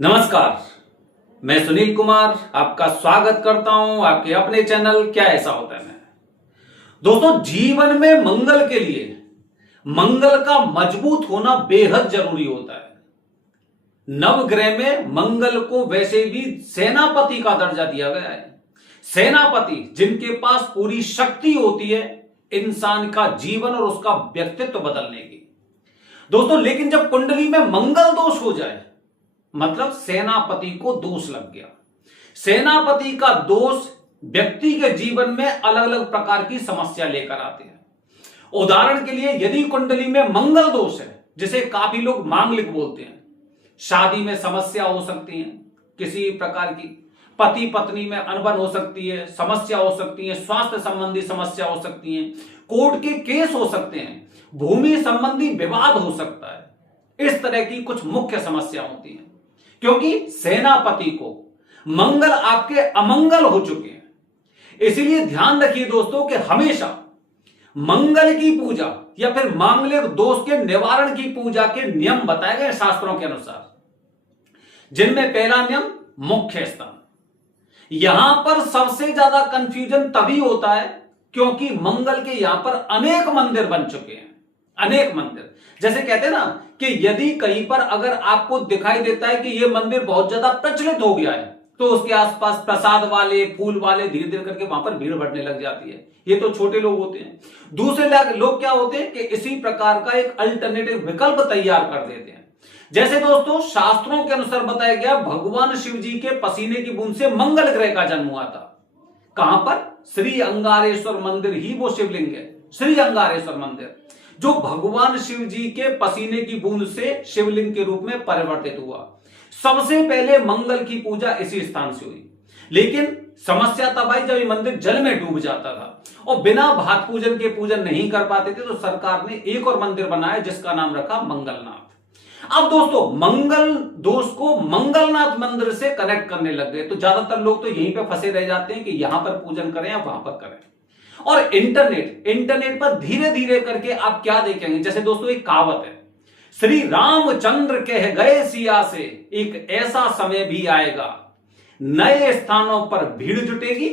नमस्कार। मैं सुनील कुमार आपका स्वागत करता हूं आपके अपने चैनल क्या ऐसा होता है में। दोस्तों, जीवन में मंगल के लिए मंगल का मजबूत होना बेहद जरूरी होता है। नवग्रह में मंगल को वैसे भी सेनापति का दर्जा दिया गया है। सेनापति जिनके पास पूरी शक्ति होती है इंसान का जीवन और उसका व्यक्तित्व बदलने की। दोस्तों, लेकिन जब कुंडली में मंगल दोष हो जाए मतलब सेनापति को दोष लग गया। सेनापति का दोष व्यक्ति के जीवन में अलग अलग प्रकार की समस्या लेकर आते हैं। उदाहरण के लिए, यदि कुंडली में मंगल दोष है, जिसे काफी लोग मांगलिक बोलते हैं, शादी में समस्या हो सकती है, किसी प्रकार की पति पत्नी में अनबन हो सकती है, समस्या हो सकती है, स्वास्थ्य संबंधी समस्या हो सकती है, कोर्ट के केस हो सकते हैं, भूमि संबंधी विवाद हो सकता है। इस तरह की कुछ मुख्य समस्या होती है क्योंकि सेनापति को मंगल आपके अमंगल हो चुके हैं। इसीलिए ध्यान रखिए दोस्तों कि हमेशा मंगल की पूजा या फिर मांगलिक दोष के निवारण की पूजा के नियम बताए गए शास्त्रों के अनुसार, जिनमें पहला नियम मुख्य स्थान। यहां पर सबसे ज्यादा कंफ्यूजन तभी होता है क्योंकि मंगल के यहां पर अनेक मंदिर बन चुके हैं। अनेक मंदिर, जैसे कहते हैं ना कि यदि कहीं पर अगर आपको दिखाई देता है कि यह मंदिर बहुत ज्यादा प्रचलित हो गया है तो उसके आसपास प्रसाद वाले, फूल वाले धीरे धीरे करके वहां पर भीड़ बढ़ने लग जाती है। ये तो छोटे लोग होते हैं। दूसरे लोग क्या होते हैं कि इसी प्रकार का एक अल्टरनेटिव विकल्प तैयार कर देते हैं। जैसे दोस्तों, शास्त्रों के अनुसार बताया गया भगवान शिव जी के पसीने की बूंद से मंगल ग्रह का जन्म हुआ था। कहां पर? श्री अंगारेश्वर मंदिर ही वो शिवलिंग है। श्री अंगारेश्वर मंदिर जो भगवान शिव जी के पसीने की बूंद से शिवलिंग के रूप में परिवर्तित हुआ। सबसे पहले मंगल की पूजा इसी स्थान से हुई। लेकिन समस्या तब आई जब ये मंदिर जल में डूब जाता था और बिना भात पूजन के पूजन नहीं कर पाते थे, तो सरकार ने एक और मंदिर बनाया जिसका नाम रखा मंगलनाथ। अब दोस्तों, मंगल दोष को मंगलनाथ मंदिर से कनेक्ट करने लग गए, तो ज्यादातर लोग तो यहीं पे फंसे रह जाते हैं कि यहां पर पूजन करें या वहां पर करें। और इंटरनेट पर धीरे धीरे करके आप क्या देखेंगे, जैसे दोस्तों एक कहावत है, श्री रामचंद्र कह गए सिया से एक ऐसा समय भी आएगा, नए स्थानों पर भीड़ जुटेगी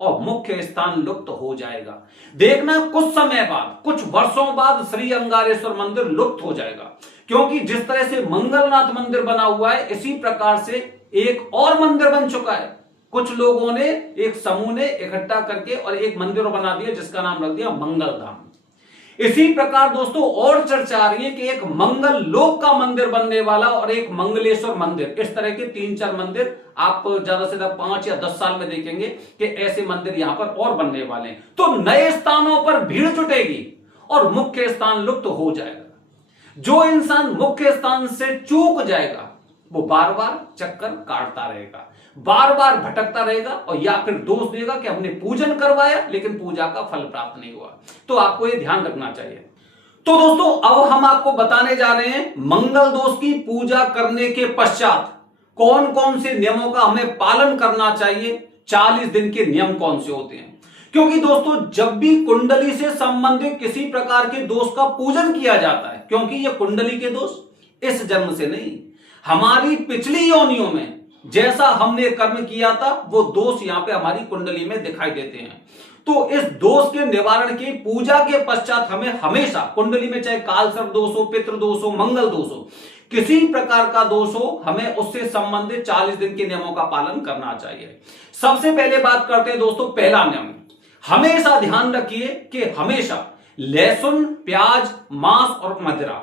और मुख्य स्थान लुप्त हो जाएगा। देखना, कुछ समय बाद, कुछ वर्षों बाद श्री अंगारेश्वर मंदिर लुप्त हो जाएगा, क्योंकि जिस तरह से मंगलनाथ मंदिर बना हुआ है इसी प्रकार से एक और मंदिर बन चुका है। कुछ लोगों ने, एक समूह ने इकट्ठा करके और एक मंदिर बना दिया जिसका नाम रख दिया मंगल धाम। इसी प्रकार दोस्तों और चर्चा आ रही है कि एक मंगल लोक का मंदिर बनने वाला और एक मंगलेश्वर मंदिर, इस तरह के 3-4 मंदिर आप ज्यादा से ज्यादा 5 या 10 साल में देखेंगे कि ऐसे मंदिर यहां पर और बनने वाले हैं। तो नए स्थानों पर भीड़ जुटेगी और मुख्य स्थान लुप्त हो जाएगा। जो इंसान मुख्य स्थान से चूक जाएगा वो बार बार चक्कर काटता रहेगा, बार बार भटकता रहेगा और या फिर दोष देगा कि हमने पूजन करवाया लेकिन पूजा का फल प्राप्त नहीं हुआ। तो आपको यह ध्यान रखना चाहिए। तो दोस्तों, अब हम आपको बताने जा रहे हैं मंगल दोष की पूजा करने के पश्चात कौन कौन से नियमों का हमें पालन करना चाहिए। 40 दिन के नियम कौन से होते हैं, क्योंकि दोस्तों जब भी कुंडली से संबंधित किसी प्रकार के दोष का पूजन किया जाता है, क्योंकि ये कुंडली के दोष इस जन्म से नहीं, हमारी पिछली योनियों में जैसा हमने कर्म किया था वो दोष यहां पे हमारी कुंडली में दिखाई देते हैं। तो इस दोष के निवारण की पूजा के पश्चात हमें हमेशा कुंडली में चाहे कालसर्प दोष हो, पितृ दोष हो, मंगल दोष हो, किसी प्रकार का दोष हो, हमें उससे संबंधित 40 दिन के नियमों का पालन करना चाहिए। सबसे पहले बात करते हैं दोस्तों, पहला नियम, हमेशा ध्यान रखिए कि हमेशा लहसुन, प्याज, मांस और मदिरा,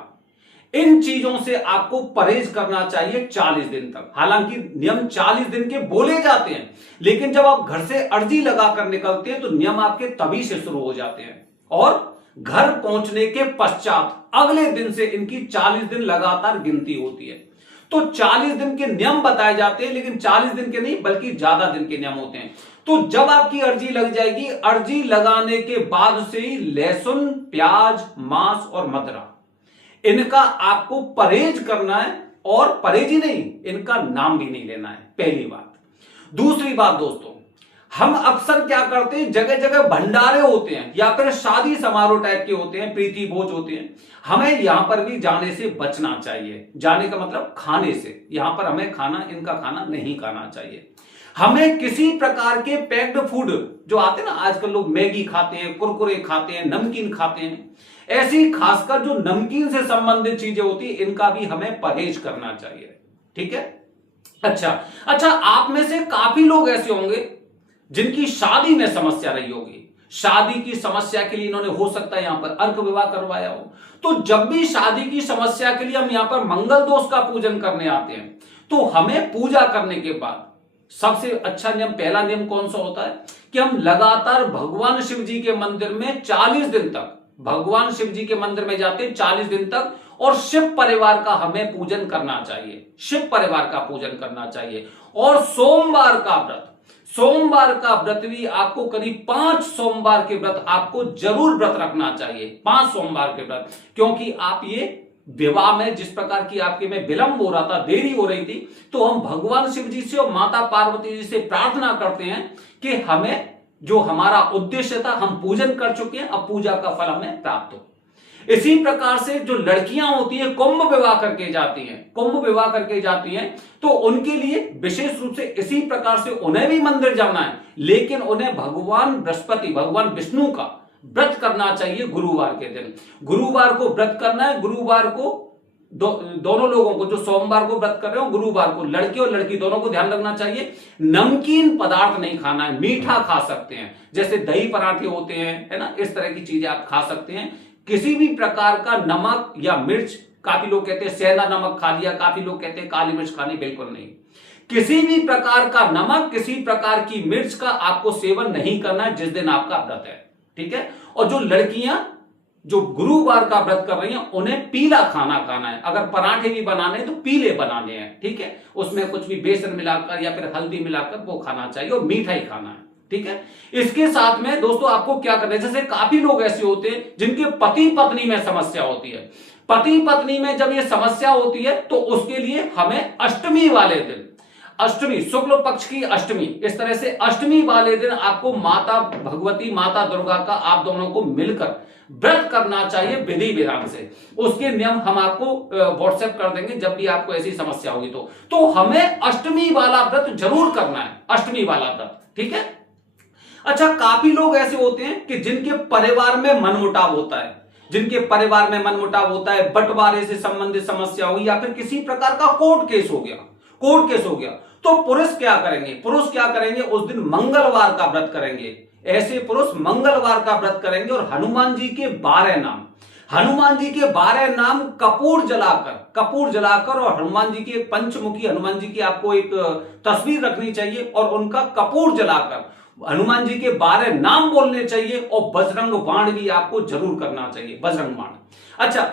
इन चीजों से आपको परहेज करना चाहिए 40 दिन तक। हालांकि नियम 40 दिन के बोले जाते हैं, लेकिन जब आप घर से अर्जी लगाकर निकलते हैं तो नियम आपके तभी से शुरू हो जाते हैं और घर पहुंचने के पश्चात अगले दिन से इनकी 40 दिन लगातार गिनती होती है। तो 40 दिन के नियम बताए जाते हैं, लेकिन 40 दिन के नहीं बल्कि ज्यादा दिन के नियम होते हैं। तो जब आपकी अर्जी लग जाएगी, अर्जी लगाने के बाद से ही लहसुन, प्याज, मांस और मदिरा, इनका आपको परहेज करना है और परहेज ही नहीं, इनका नाम भी नहीं लेना है। पहली बात। दूसरी बात दोस्तों, हम अक्सर क्या करते हैं, जगह जगह भंडारे होते हैं या फिर शादी समारोह टाइप के होते हैं, प्रीति भोज होते हैं, हमें यहां पर भी जाने से बचना चाहिए। जाने का मतलब खाने से, यहां पर हमें खाना, इनका खाना नहीं खाना चाहिए। हमें किसी प्रकार के पैक्ड फूड जो आते हैं ना, आजकल लोग मैगी खाते हैं, कुरकुरे खाते हैं, नमकीन खाते हैं, ऐसी खासकर जो नमकीन से संबंधित चीजें होती है, इनका भी हमें परहेज करना चाहिए। ठीक है। अच्छा, आप में से काफी लोग ऐसे होंगे जिनकी शादी में समस्या रही होगी। शादी की समस्या के लिए इन्होंने हो सकता है यहां पर अर्क विवाह करवाया हो। तो जब भी शादी की समस्या के लिए हम यहां पर मंगल दोष का पूजन करने आते हैं, तो हमें पूजा करने के बाद सबसे अच्छा नियम, पहला नियम कौन सा होता है कि हम लगातार भगवान शिव जी के मंदिर में 40 दिन तक, भगवान शिव जी के मंदिर में जाते हैं 40 दिन तक, और शिव परिवार का हमें पूजन करना चाहिए। शिव परिवार का पूजन करना चाहिए। और सोमवार का व्रत, सोमवार का व्रत भी आपको करीब 5 सोमवार के व्रत आपको जरूर व्रत रखना चाहिए। 5 सोमवार के व्रत, क्योंकि आप ये विवाह में जिस प्रकार की आपके में विलंब हो रहा था, देरी हो रही थी, तो हम भगवान शिव जी से और माता पार्वती जी से प्रार्थना करते हैं कि हमें जो हमारा उद्देश्य था हम पूजन कर चुके हैं, अब पूजा का फल हमें प्राप्त हो। इसी प्रकार से जो लड़कियां होती है कुंभ विवाह करके जाती हैं, कुंभ विवाह करके जाती हैं, तो उनके लिए विशेष रूप से इसी प्रकार से उन्हें भी मंदिर जाना है, लेकिन उन्हें भगवान बृहस्पति, भगवान विष्णु का व्रत करना चाहिए गुरुवार के दिन। गुरुवार को व्रत करना है। गुरुवार को दोनों लोगों को, जो सोमवार को व्रत कर रहे हो, गुरुवार को लड़के और लड़की दोनों को ध्यान रखना चाहिए। नमकीन पदार्थ नहीं खाना है, मीठा खा सकते हैं, जैसे दही पराठे होते हैं, है ना, इस तरह की चीजें आप खा सकते हैं। किसी भी प्रकार का नमक या मिर्च, काफी लोग कहते हैं सेंधा नमक खा लिया, काफी लोग कहते हैं काली मिर्च खानी, बिल्कुल नहीं। किसी भी प्रकार का नमक, किसी प्रकार की मिर्च का आपको सेवन नहीं करना है जिस दिन आपका व्रत है। ठीक है। और जो लड़कियां जो गुरुवार का व्रत कर रही हैं, उन्हें पीला खाना खाना है। अगर पराठे भी बनाने हैं तो पीले बनाने हैं। ठीक है। उसमें कुछ भी बेसन मिलाकर या फिर हल्दी मिलाकर वो खाना चाहिए, और मीठा ही खाना है। ठीक है। इसके साथ में दोस्तों आपको क्या करना है, जैसे काफी लोग ऐसे होते हैं जिनके पति पत्नी में समस्या होती है। पति पत्नी में जब ये समस्या होती है तो उसके लिए हमें अष्टमी वाले दिन, अष्टमी, शुक्ल पक्ष की अष्टमी, इस तरह से अष्टमी वाले दिन आपको माता भगवती, माता दुर्गा का आप दोनों को मिलकर व्रत करना चाहिए विधि विधान से। उसके नियम हम आपको व्हाट्सएप कर देंगे जब भी आपको ऐसी समस्या होगी तो हमें अष्टमी वाला व्रत जरूर करना है, अष्टमी वाला व्रत। ठीक है। अच्छा, काफी लोग ऐसे होते हैं कि जिनके परिवार में मनमुटाव होता है, जिनके परिवार में मनमुटाव होता है, बंटवारे से संबंधित समस्या हुई या फिर किसी प्रकार का कोर्ट केस हो गया, कोर्ट केस हो गया, तो पुरुष क्या करेंगे, पुरुष क्या करेंगे, उस दिन मंगलवार का व्रत करेंगे। ऐसे पुरुष मंगलवार का व्रत करेंगे और हनुमान जी के 12 नाम, हनुमान जी के 12 नाम कपूर जलाकर और हनुमान जी की एक पंचमुखी हनुमान जी की आपको एक तस्वीर रखनी चाहिए और उनका कपूर जलाकर हनुमान जी के 12 नाम बोलने चाहिए, और बजरंग बाण भी आपको जरूर करना चाहिए, बजरंग बाण। अच्छा,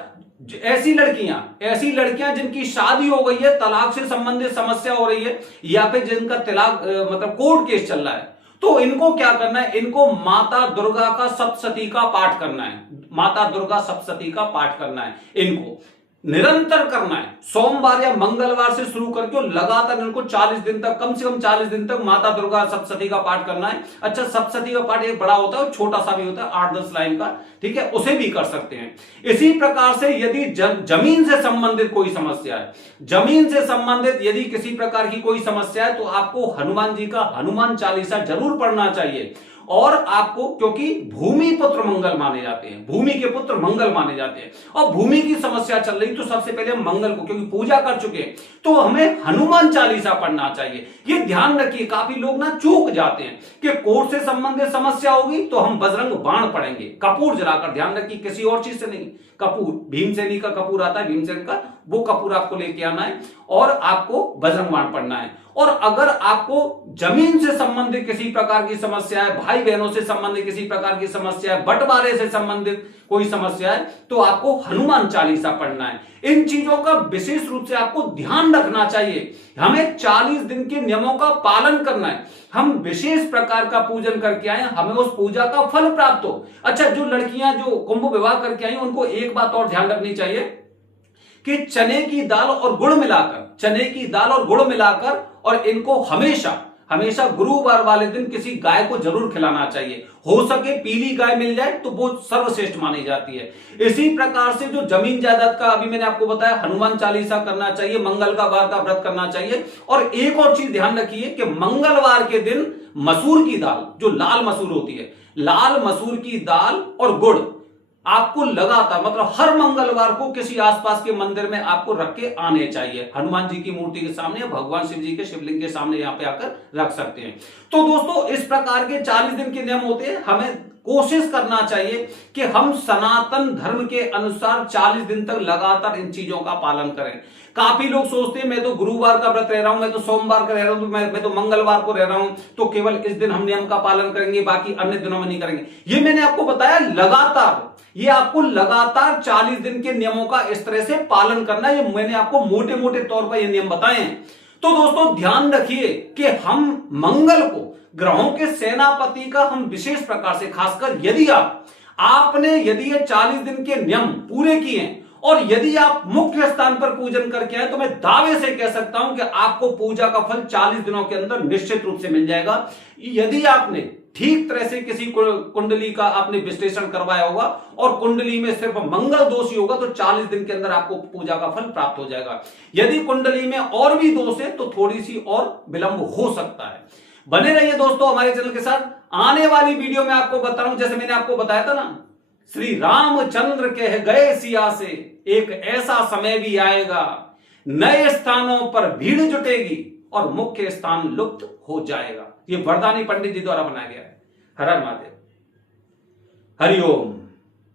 ऐसी लड़कियां जिनकी शादी हो गई है, तलाक से संबंधित समस्या हो रही है, या फिर जिनका तलाक मतलब कोर्ट केस चल रहा है, तो इनको क्या करना है, इनको माता दुर्गा का सप्तशती का पाठ करना है, माता दुर्गा सप्तशती का पाठ करना है, इनको निरंतर करना है। सोमवार या मंगलवार से शुरू करके और लगातार इनको 40 दिन तक, कम से कम 40 दिन तक माता दुर्गा सप्तशती का पाठ करना है। अच्छा, सप्तशती का पाठ एक बड़ा होता है और छोटा सा भी होता है, 8-10 लाइन का। ठीक है, उसे भी कर सकते हैं। इसी प्रकार से यदि जमीन से संबंधित कोई समस्या है, जमीन से संबंधित यदि किसी प्रकार की कोई समस्या है, तो आपको हनुमान जी का हनुमान चालीसा जरूर पढ़ना चाहिए। और आपको, क्योंकि भूमि पुत्र मंगल माने जाते हैं, भूमि के पुत्र मंगल माने जाते हैं, और भूमि की समस्या चल रही, तो सबसे पहले हम मंगल को, क्योंकि पूजा कर चुके हैं, तो हमें हनुमान चालीसा पढ़ना चाहिए। ये ध्यान रखिए, काफी लोग ना चूक जाते हैं कि कोर्ट से संबंधित समस्या होगी तो हम बजरंग बाण पढ़ेंगे, कपूर जलाकर। ध्यान रखिए, किसी और चीज से नहीं, कपूर, भीमसेनी का कपूर आता है, भीमसेन का, वो कपूर आपको लेके आना है और आपको बजरंग बाण पढ़ना है। और अगर आपको जमीन से संबंधित किसी प्रकार की समस्या है, भाई बहनों से संबंधित किसी प्रकार की समस्या है, बंटवारे से संबंधित कोई समस्या है, तो आपको हनुमान चालीसा पढ़ना है। इन चीजों का विशेष रूप से आपको ध्यान रखना चाहिए। हमें 40 दिन के नियमों का पालन करना है। हम विशेष प्रकार का पूजन करके आए, हमें उस पूजा का फल प्राप्त हो। अच्छा, जो लड़कियां जो कुंभ विवाह करके आई, उनको एक बात और ध्यान रखनी चाहिए कि चने की दाल और गुड़ मिलाकर और इनको हमेशा हमेशा गुरुवार वाले दिन किसी गाय को जरूर खिलाना चाहिए। हो सके पीली गाय मिल जाए तो वो सर्वश्रेष्ठ मानी जाती है। इसी प्रकार से जो जमीन जायदाद का अभी मैंने आपको बताया, हनुमान चालीसा करना चाहिए, मंगल का वार का व्रत करना चाहिए। और एक और चीज ध्यान रखिए कि मंगलवार के दिन मसूर की दाल, जो लाल मसूर होती है, लाल मसूर की दाल और गुड़ आपको लगातार, मतलब हर मंगलवार को किसी आसपास के मंदिर में आपको रख के आने चाहिए। हनुमान जी की मूर्ति के सामने, भगवान शिव जी के शिवलिंग के सामने यहाँ पे आकर रख सकते हैं। तो दोस्तों इस प्रकार के 40 दिन के नियम होते हैं। हमें कोशिश करना चाहिए कि हम सनातन धर्म के अनुसार 40 दिन तक लगातार इन चीजों का पालन करें। काफी लोग सोचते हैं मैं तो गुरुवार का व्रत रह रहा हूं, मैं तो सोमवार का रह रहा हूं, मैं तो मंगलवार को रह रहा हूं, तो केवल इस दिन हम नियम का पालन करेंगे, बाकी अन्य दिनों में नहीं करेंगे। ये मैंने आपको बताया लगातार, ये आपको लगातार 40 दिन के नियमों का इस तरह से पालन करना है। ये मैंने आपको मोटे मोटे तौर पर ये नियम बताए हैं। तो दोस्तों ध्यान रखिए कि हम मंगल को, ग्रहों के सेनापति का हम विशेष प्रकार से, खासकर यदि आपने यदि ये 40 दिन के नियम पूरे किए हैं और यदि आप मुख्य स्थान पर पूजन करके आए, तो मैं दावे से कह सकता हूं कि आपको पूजा का फल 40 दिनों के अंदर निश्चित रूप से मिल जाएगा। यदि आपने ठीक तरह से किसी कुंडली का आपने विश्लेषण करवाया होगा और कुंडली में सिर्फ मंगल दोष ही होगा, तो 40 दिन के अंदर आपको पूजा का फल प्राप्त हो जाएगा। यदि कुंडली में और भी दोष है तो थोड़ी सी और विलंब हो सकता है। बने रहिए दोस्तों हमारे चैनल के साथ। आने वाली वीडियो में आपको बता रहा हूं, जैसे मैंने आपको बताया था ना, श्री रामचंद्र कह गए सिया से, एक ऐसा समय भी आएगा, नए स्थानों पर भीड़ जुटेगी और मुख्य स्थान लुप्त हो जाएगा। ये वरदानी पंडित जी द्वारा बनाया गया है। हर हर महादेव, हरिओम।